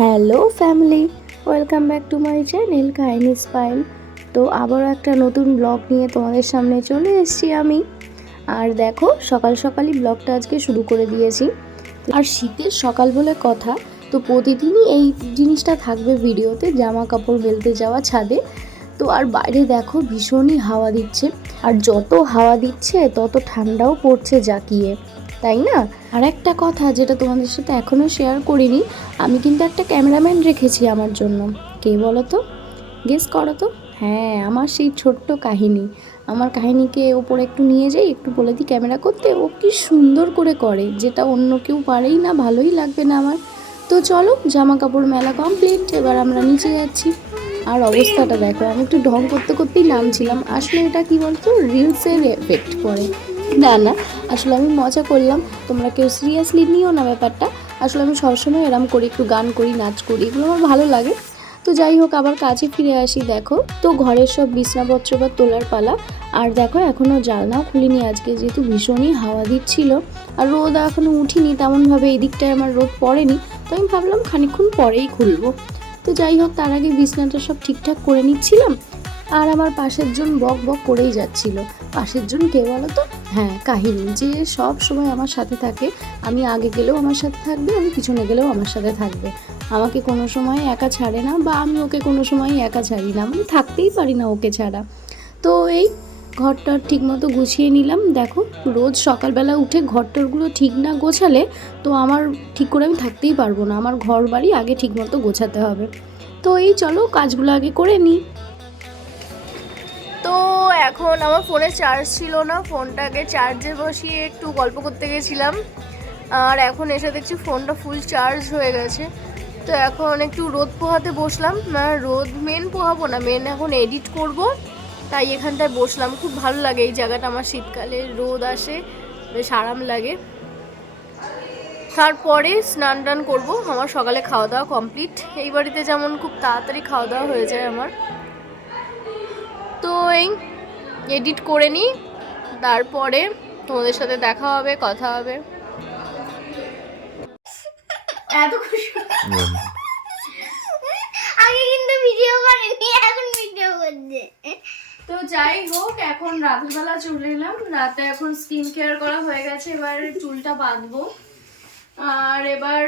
Hello family, welcome back to my channel কাহিনী স্পাইল। তো আবারও একটা নতুন ব্লগ নিয়ে তোমাদের সামনে চলে এসেছি আমি। আর দেখো, সকাল সকালই ব্লগটা আজকে শুরু করে দিয়েছি। আর শীতের সকাল বলে কথা, তো প্রতিদিনই এই জিনিসটা থাকবে ভিডিওতে জামা কাপড় বেলতে যাওয়া ছাদে। তো আর বাইরে দেখো, ভীষণই হাওয়া দিচ্ছে। আর যত হাওয়া দিচ্ছে, তত ঠান্ডাও পড়ছে জাকিয়ে। তাই না? আর একটা কথা যেটা তোমাদের সাথে এখনও শেয়ার করিনি, আমি কিন্তু একটা ক্যামেরাম্যান রেখেছি আমার জন্য। কে বলো তো গেস করো তো। হ্যাঁ আমার সেই ছোট্ট কাহিনী। আমার কাহিনীকে ওপরে একটু নিয়ে যাই, একটু বলে দিই ক্যামেরা করতে। ও কি সুন্দর করে করে, যেটা অন্য কেউ পারেই না, ভালোই লাগবে না আমার। তো চলো জামা কাপড় মেলা কমপ্লিট এবার আমরা নিচে যাচ্ছি। আর অবস্থাটা দেখো, আমি একটু ঢং করতে করতেই নামছিলাম। আসলে এটা কি বলতো? রিলসের এফেক্ট পড়ে। না না। আসলে আমি মজা করলাম। তোমরা কেউ সিরিয়াসলি নিও না ব্যাপারটা। আসলে আমি সবসময় এরম করি, একটু গান করি, নাচ করি, এগুলো আমার ভালো লাগে। তো যাই হোক, আবার কাছে ফিরে আসি, দেখো। তো ঘরের সব বিছনাপত্র বা তোলার পালা। আর দেখো এখনও জালনাও খুলিনি আজকে, যেহেতু ভীষণই হাওয়া দিচ্ছিল। আর রোদ এখনও উঠিনি, তেমনভাবে এই দিকটায় আমার রোদ পড়েনি। তো আমি ভাবলাম খানিকক্ষণ পরেই খুলবো। তো যাই হোক, তার আগে বিছনাটা সব ঠিকঠাক করে নিচ্ছিলাম। আর আমার পাশের জন বক বক করেই যাচ্ছিল। পাশের জন কে বলো তো হ্যাঁ কাহিনী। যে সব সময় আমার সাথে থাকে, আমি আগে গেলেও আমার সাথে থাকবে, আমি পিছনে গেলেও আমার সাথে থাকবে। আমাকে কোনো সময় একা ছাড়ে না বা আমি ওকে কোনো সময় একা ছাড়ি না। আমি থাকতেই পারি না ওকে ছাড়া। তো এই ঘরটা ঠিক মতো গুছিয়ে নিলাম। দেখো, রোজ সকালবেলা উঠে ঘরটরগুলো ঠিক না গোছালে তো আমার ঠিক করে আমি থাকতেই পারব না। আমার ঘর বাড়ি আগে ঠিক মতো গোছাতে হবে। তো এই চলো কাজগুলো আগে করে নিই। এখন আমার ফোনে চার্জ ছিল না, ফোনটাকে চার্জে বসিয়ে একটু গল্প করতে গেছিলাম। আর এখন এসে দেখছি ফোনটা ফুল চার্জ হয়ে গেছে। তো এখন একটু রোদ পোহাতে বসলাম। না, রোদ মেন পোহাবো না মেন এখন এডিট করব। তাই এখানটায় বসলাম। খুব ভালো লাগে এই জায়গাটা আমার শীতকালে, রোদ আসে, বেশ আরাম লাগে। তারপরে স্নান টান করব, আমার সকালে খাওয়া দাওয়া কমপ্লিট এই বাড়িতে যেমন খুব তাড়াতাড়ি খাওয়া দাওয়া হয়ে যায় আমার। তো এই এডিট করে নিই তারপরে তোমাদের সাথে দেখা হবে কথা হবে। এত খুশি আগে কিন্তু ভিডিও করেনি এখন ভিডিও করছে। তো যাই হোক এখন রাতের চলে এলাম। রাতে এখন স্কিন কেয়ার করা হয়ে গেছে এবার চুলটা বাঁধবো। আর এবার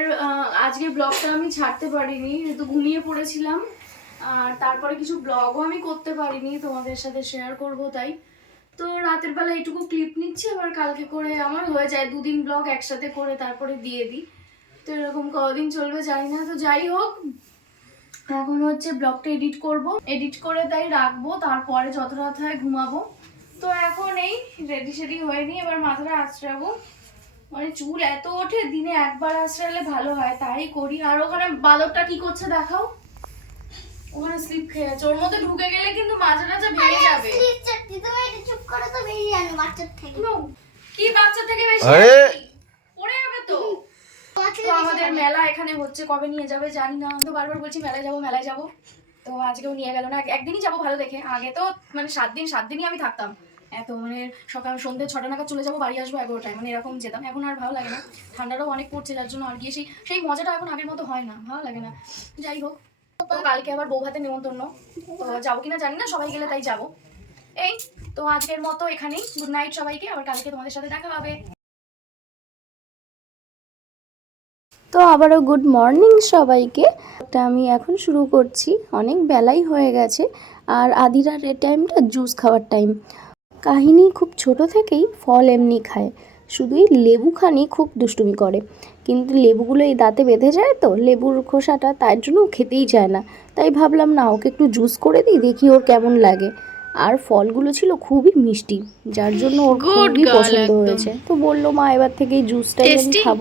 আজকে ব্লগটা আমি ছাড়তে পারিনি তো ঘুমিয়ে পড়েছিলাম। আর তারপরে কিছু ব্লগও আমি করতে পারিনি, তোমাদের সাথে শেয়ার করব তাই। তো রাতের বেলা এইটুকু ক্লিপ নিচ্ছি আবার কালকে করে আমার হয়ে যায় দুদিন ব্লগ একসাথে করে তারপরে দিয়ে দিই। তো এরকম কদিন চলবে জানি না, তো যাই হোক, এখন হচ্ছে ব্লগটা এডিট করব। এডিট করে তাই রাখব, তারপরে যত রাত হয় ঘুমাবো। তো এখন এই রেডি সেডি হয়ে নি এবার মাথাটা আঁচড়াবো মানে চুল এত ওঠে, দিনে একবার আঁচড়ালে ভালো হয়, তাই করি। আর ওখানে বাদরটা কি করছে দেখাও। ওখানে স্লিপ খেয়ে আছে ওর মধ্যে ঢুকে গেলে কিন্তু মাঝে মাঝে ভেঙে যাবে। প্লিজ চাচ্ছি তুমি একটু চুপ করো তো বেরিয়ে যাবে বাচ্চার থেকে। কি বাচ্চা থেকে বেশি আরে! পড়ে যাবে তো। আমাদের মেলা এখানে হচ্ছে কবে নিয়ে যাবে জানি না। আমি তো বারবার বলছি মেলায় যাব মেলায় যাব। তো আজকেও নিয়ে গেল না। একদিনই যাব ভালো দেখে। আগে তো মানে সাত দিন সাত দিনই আমি থাকতাম। এত মানে সকাল সন্ধ্যে ছটা নাগাদ চলে যাব বাড়ি আসব এগারোটায়। মানে এরকম যেতাম। এখন আর ভালো লাগে না। ঠান্ডাটাও অনেক পড়ছে যার জন্য আর গিয়ে সেই সেই মজাটা এখন আগের মতো হয় না। ভালো লাগে না। যাই হোক। তো কালকে আবার বউ ভাতে নেমন্তন্ন। তো যাব কিনা জানি না, সবাই গেলে তাই যাব। এই তো আজকের মতো এখানেই। গুড নাইট সবাইকে, আবার কালকে তোমাদের সাথে দেখা হবে। তো আবারও গুড মর্নিং সবাইকে। তা আমি এখন শুরু করছি। অনেক বেলাই হয়ে গেছে। আর আদিরার এ টাইমটা জুস খাওয়ার টাইম কাহিনী খুব ছোট থেকেই ফল এমনি খায়। শুধুই লেবুখানি খুব দুষ্টুমি করে। কিন্তু লেবুগুলো এই দাঁতে বেঁধে যায় তো লেবুর খোসাটা তার জন্য খেতেই চায় না। তাই ভাবলাম না ওকে একটু জুস করে দিই দেখি ওর কেমন লাগে। আর ফলগুলো ছিল খুবই মিষ্টি যার জন্য ওর খুবই পছন্দ হয়েছে। তো বলল মা এবার থেকে এই জুসটাই আমি খাব।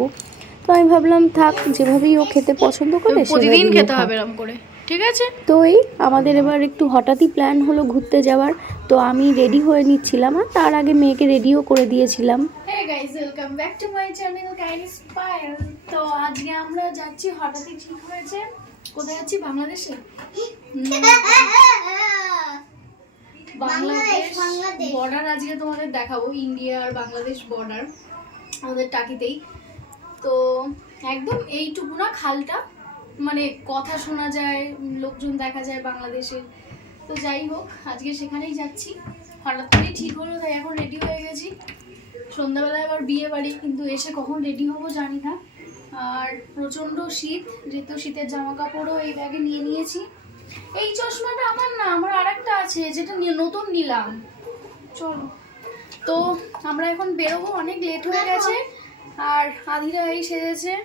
তো আমি ভাবলাম থাক যেভাবেই ও খেতে পছন্দ করে সেভাবেই খেতে হবে এরকম করে। ঠিক আছে? তো এই আমাদের এবার একটু হঠাৎই প্ল্যান হলো ঘুরতে যাওয়ার। তো আমি রেডি হয়ে নিচ্ছিলাম আর তার আগে মেয়েকে রেডিও করে দিয়েছিলাম। Welcome back to my channel kind স্পাইল তো আজকে আমরা যাচ্ছি হঠাৎই ঠিক হয়েছে। কোথায় যাচ্ছি? বাংলাদেশে? বাংলাদেশ বাংলাদেশ। বর্ডার আজকে তোমাদের দেখাবো ইন্ডিয়া আর বাংলাদেশ বর্ডার আমাদের টাকিতেই। তো একদম এইটুকু না খালটা। মানে কথা শোনা যায় লোকজন দেখা যায় বাংলাদেশের। তো যাই হোক আজকে সেখানেই যাচ্ছি। হঠাৎ করেই ঠিক হলো তাই এখন রেডি হয়ে গেছি। সন্ধ্যাবেলায় আবার বিয়ে বাড়ি কিন্তু এসে কখন রেডি হব জানি না। আর প্রচণ্ড শীত যেহেতু শীতের জামা কাপড়ও এই ব্যাগে নিয়ে নিয়েছি। এই চশমাটা আমার না আমার আরেকটা আছে যেটা নিয়ে- নতুন নিলাম। চলো। তো আমরা এখন বেরোবো অনেক লেট হয়ে গেছে। আর আধিরা এই সেজেছে।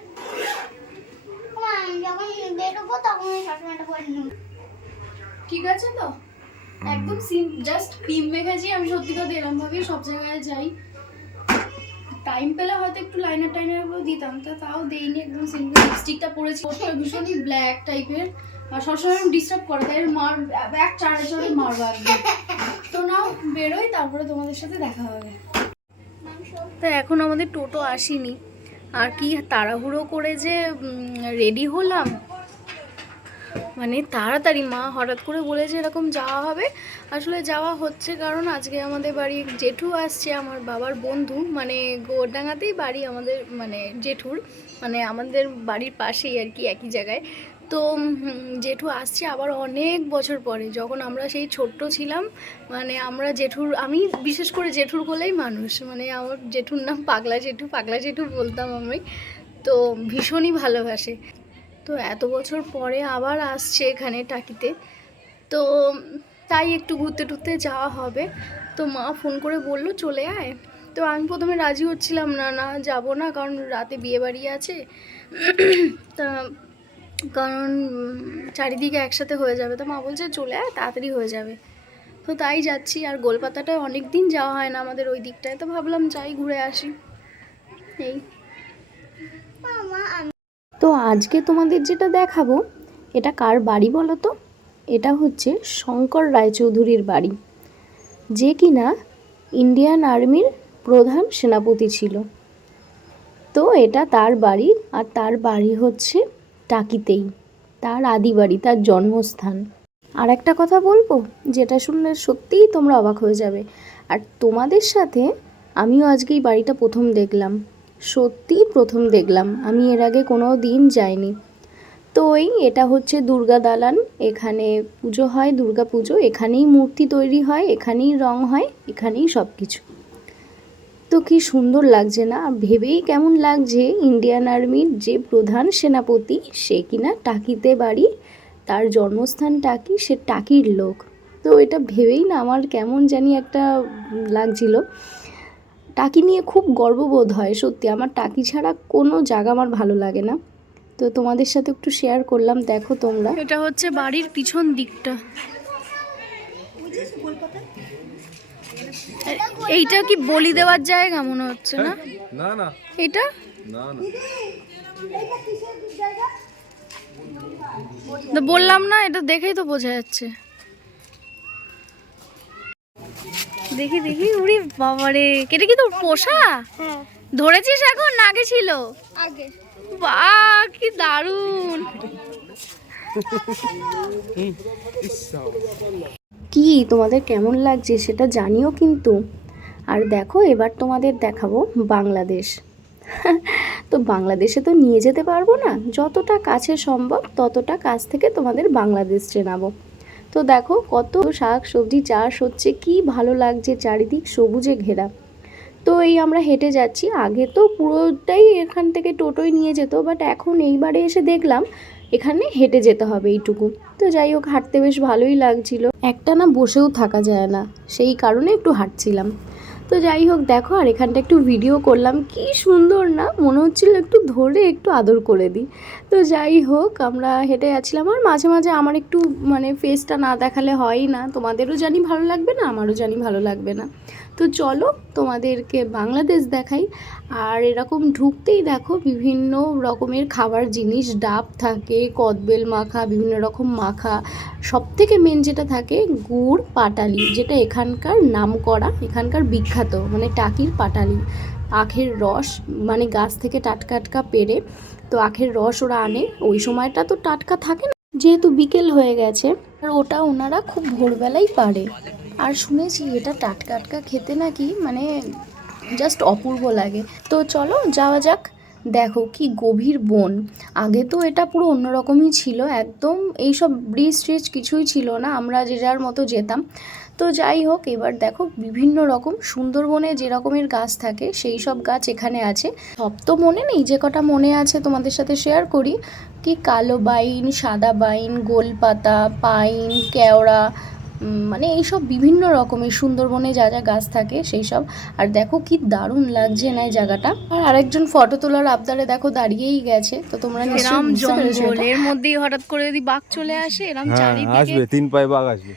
যখন বেরোবো তখন ওই চশমাটা পরে নেব। ঠিক আছে তো? একদম সিম জাস্ট ক্রিম মেখেছি আমি সত্যি কথা এরম ভাবেই সব জায়গায় যাই। টাইম পেলে হয়তো একটু লাইনার টাইনারগুলো দিতাম তা তাও দেইনি একদম সিম্পল লিপস্টিকটা পরেছি। ভীষণই ব্ল্যাক টাইপের আর সবসময় ডিস্টার্ব করে তাই মার এক চারে চড়ে মারবো একদম। তো নাও বেরোই তারপরে তোমাদের সাথে দেখা হবে। তো এখন আমাদের টোটো আসেনি। আর কি তাড়াহুড়ো করে যে রেডি হলাম। মানে তাড়াতাড়ি মা হঠাৎ করে বলেছে এরকম যাওয়া হবে। আসলে যাওয়া হচ্ছে কারণ আজকে আমাদের বাড়ি জেঠু আসছে, আমার বাবার বন্ধু। মানে গোড়ডাঙ্গাতেই বাড়ি আমাদের মানে জেঠুর। মানে আমাদের বাড়ির পাশেই আর কি, একই জায়গায়। তো জেঠু আসছে আবার অনেক বছর পরে। যখন আমরা সেই ছোট্ট ছিলাম মানে আমরা জেঠুর, আমি বিশেষ করে জেঠুর বলেই মানুষ। মানে আমার জেঠুর নাম পাগলা জেঠু পাগলা জেঠু বলতাম আমি। তো ভীষণই ভালোবাসে। তো এত বছর পরে আবার আসছে এখানে টাকিতে। তো, তাই একটু ঘুরতে টুরতে যাওয়া হবে। তো মা ফোন করে বলল, চলে আয়। তো আমি প্রথমে রাজি হচ্ছিলাম না না যাব না, কারণ রাতে বিয়ে বাড়ি আছে। তা কারণ চারিদিকে একসাথে হয়ে যাবে। তো মা বলছে, চলে আয়, তাড়াতাড়ি হয়ে যাবে। তো তাই যাচ্ছি। আর গোলপাতাটায় অনেক দিন যাওয়া হয় না আমাদের ওই দিকটায়। তো ভাবলাম যাই, ঘুরে আসি। এই। তো আজকে তোমাদের যেটা দেখাবো, এটা কার বাড়ি বলো তো? এটা হচ্ছে শঙ্কর রায়চৌধুরীর বাড়ি। যে কিনা ইন্ডিয়ান আর্মির প্রধান সেনাপতি ছিল। তো এটা তার বাড়ি, আর তার বাড়ি হচ্ছে টাকিতেই। তার আদি বাড়ি, তার জন্মস্থান। আর একটা কথা বলব, যেটা শুনলে সত্যিই তোমরা অবাক হয়ে যাবে। আর তোমাদের সাথে আমিও আজকে এই বাড়িটা প্রথম দেখলাম। সত্যিই প্রথম দেখলাম। আমি এর আগে কোনো দিন যাইনি। তো এই এটা হচ্ছে দুর্গা দালান। এখানে পুজো হয়, দুর্গা পুজো। এখানেই মূর্তি তৈরি হয়, এখানেই রং হয়, এখানেই সব কিছু তো কি সুন্দর লাগছে না? আর ভেবেই কেমন লাগছে ইন্ডিয়ান আর্মির যে প্রধান সেনাপতি সে কিনা টাকিতে বাড়ি তার জন্মস্থান টাকি সে টাকির লোক। তো এটা ভেবেই না আমার কেমন জানি একটা লাগছিল। টাকি নিয়ে খুব গর্ববোধ হয় সত্যি। আমার টাকি ছাড়া কোনো জায়গা আমার ভালো লাগে না। তো তোমাদের সাথে একটু শেয়ার করলাম দেখো তোমরা। এটা হচ্ছে বাড়ির পিছন দিকটা। এইটা কি বলি দেওয়ার জায়গা মনে হচ্ছে না? না না। এটা না না। তো বললাম না এটা দেখেই তো বোঝা যাচ্ছে। দেখি দেখি উড়ি বাবারে। এটা কি তোর পোষা? হ্যাঁ। ধরেছিস এখন? না আগে ছিল। আগে। বাহ কি দারুণ। কি তোমাদের কেমন লাগছে সেটা জানিও কিন্তু। আর দেখো এবার তোমাদের দেখাবো বাংলাদেশ। তো বাংলাদেশে তো নিয়ে যেতে পারব না, যতটা কাছে সম্ভব ততটা কাছ থেকে তোমাদের বাংলাদেশ চেনাবো। তো দেখো কত শাক সবজি চাষ হচ্ছে, কি ভালো লাগছে চারিদিক সবুজে ঘেরা। তো এই আমরা হেঁটে যাচ্ছি, আগে তো পুরোটাই এখান থেকে টোটোয় নিয়ে যেত বাট এখন এইবারে এসে দেখলাম এখানে হেঁটে যেতে হবে এইটুকু। তো যাই হোক, হাঁটতে বেশ ভালোই লাগছিল। একটা না বসেও থাকা যায় না, সেই কারণে একটু হাঁটছিলাম। তো যাই হোক, দেখো, আর এখানটা একটু ভিডিও করলাম। কি সুন্দর না? মনে হচ্ছিল একটু ধরে একটু আদর করে দিই। তো যাই হোক, আমরা হেঁটে যাচ্ছিলাম। আর মাঝে মাঝে আমার একটু মানে ফেসটা না দেখালে হয়ই না। তোমাদেরও জানি ভালো লাগবে না, আমারও জানি ভালো লাগবে না। তো চলো, তোমাদেরকে বাংলাদেশ দেখাই। আর এরকম ঢুকতেই দেখো, বিভিন্ন রকমের খাবার, জিনিস, ডাব থাকে, কদবেল মাখা, বিভিন্ন রকম মাখা। সব থেকে মেন যেটা থাকে, গুড়, পাটালি, যেটা এখানকার নাম করা এখানকার বিখ্যাত মানে টাকির পাটালি। আখের রস মানে গাছ থেকে টাটকা টাটকা পেরে তো আখের রস ওরা আনে। ওই সময়টা তো টাটকা থাকে না, যেহেতু বিকেল হয়ে গেছে। আর ওটা ওনারা খুব ভোরবেলাই পারে। আর শুনেছি এটা টাটকা টাটকা খেতে নাকি মানে জাস্ট অপূর্ব লাগে। তো চলো যাওয়া যাক, দেখো কি গভীর বন। আগে তো এটা পুরো অন্যরকমই ছিল, একদম এইসব ব্রিজ ট্রিজ কিছুই ছিল না, আমরা যে যার মতো যেতাম। তো যাই হোক এবার দেখো বিভিন্ন রকম সুন্দরবনে যে রকমের গাছ থাকে সেই সব গাছ এখানে আছে। সব তো মনে নেই যে কটা মনে আছে তোমাদের সাথে শেয়ার করি। কি কালো বাইন সাদা বাইন গোলপাতা পাইন কেওড়া মানে এইসব বিভিন্ন রকমের সুন্দরবনে যা যা গাছ থাকে সেই সব। আর দেখো কি দারুণ লাগছে না এই জায়গাটা। আর আরেকজন ফটো তোলার আবদারে দেখো দাঁড়িয়েই গেছে তো তোমরা নিশ্চয়ই এরম বুঝতে পেরেছ জঙ্গল এটা। এর মধ্যেই হঠাৎ করে যদি বাঘ চলে আসে এরম হ্যাঁ চারিদিকে আসবে তিন পায়ে বাঘ আসবে।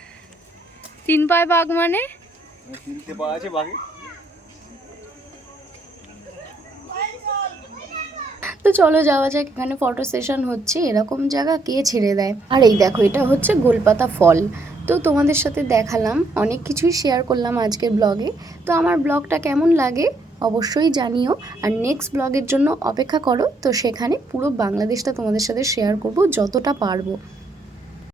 তিন পায়ে বাঘ মানে? তিনটে পা আছে বাঘে। তো চলো যাওয়া যাক এখানে ফটো সেশন হচ্ছে এরকম জায়গা কে ছেড়ে দেয়? আর এই দেখো এটা হচ্ছে গোলপাতা ফল। তো তোমাদের সাথে দেখালাম অনেক কিছুই শেয়ার করলাম আজকের ব্লগে তো আমার ব্লগটা কেমন লাগে অবশ্যই জানিও। আর নেক্সট ব্লগের জন্য অপেক্ষা করো তো সেখানে পুরো বাংলাদেশটা তোমাদের সাথে শেয়ার করব যতটা পারব।